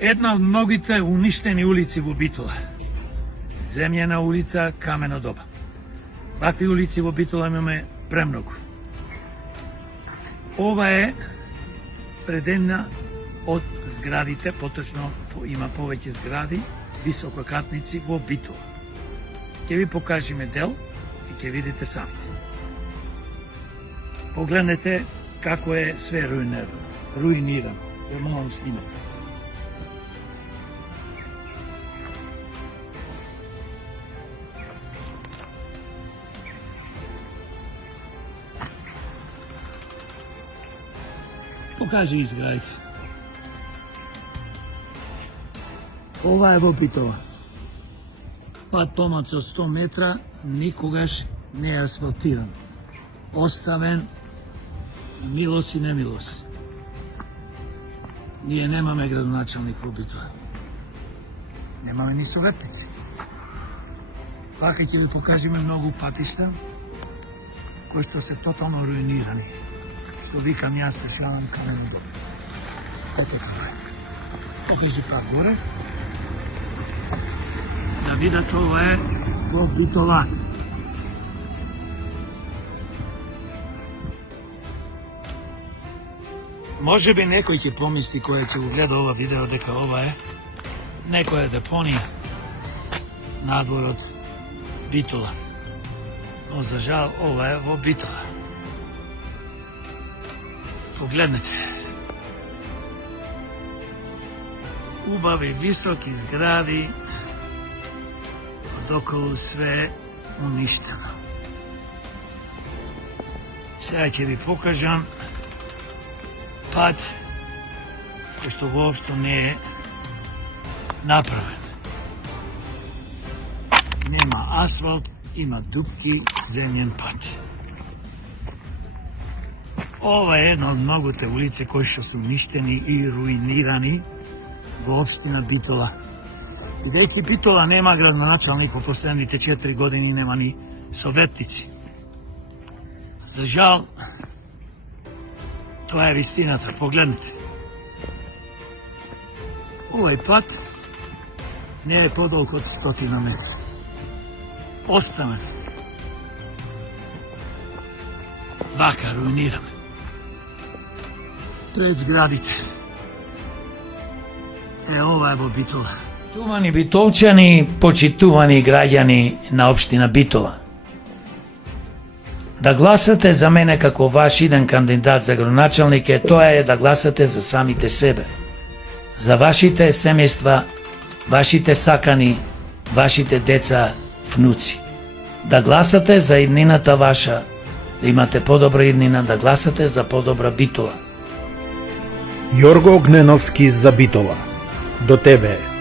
Една од многите уништени улици во Битола. Земјена улица, камено доба. Вакви улици во Битола имаме премногу. Ова е пред една од зградите, поточно има повеќе згради, висококатници во Битола. Ќе ви покажеме дел и ќе видите сами. Погледнете како е све руинирано. Ја малам снимам. Покажи изградите. Ова е во Битола. Пат помалку од 100 метра, никогаш не е асфалтиран. Оставен милост и немилост. Ние немаме градоначалник во Битола. Немаме ни советници. Вака ќе ви покажеме многу патишта кои што се тотално руинирани. Што викам јас се шалам камено доба. Ете како е. Покажи пак горе. Да видат ова е во Битола. Може би некој ќе помисли кој ќе го гледа ова видео дека ова е некоја депонија надвор од Битола. Но за жал ова е во Битола. Погледнете. Убави високи згради, одоколу све уништено. Сега ќе ви покажам пат кој што воопшто не е направен. Нема асфалт, има дупки, земјен пат. Ова е една од многуте улице кои што се уништени и руинирани во општина Битола. Бидејќи Битола нема градоначалник во последните 4 години, нема ни советници. За жал, тоа е вистината, погледнете. Овој пат не е подолг од 100 метра. Оставен. Вака, руиниран. Пред зградите. Ова е во Битола. Почитувани битолчани, почитувани граѓани на општина Битола. Да гласате за мене како ваш иден кандидат за градоначалник тоа е да гласате за самите себе. За вашите семејства, вашите сакани, вашите деца, внуци. Да гласате за иднината ваша, да имате подобра иднина, да гласате за подобра Битола. Јорго Огненовски за Битола. До тебе.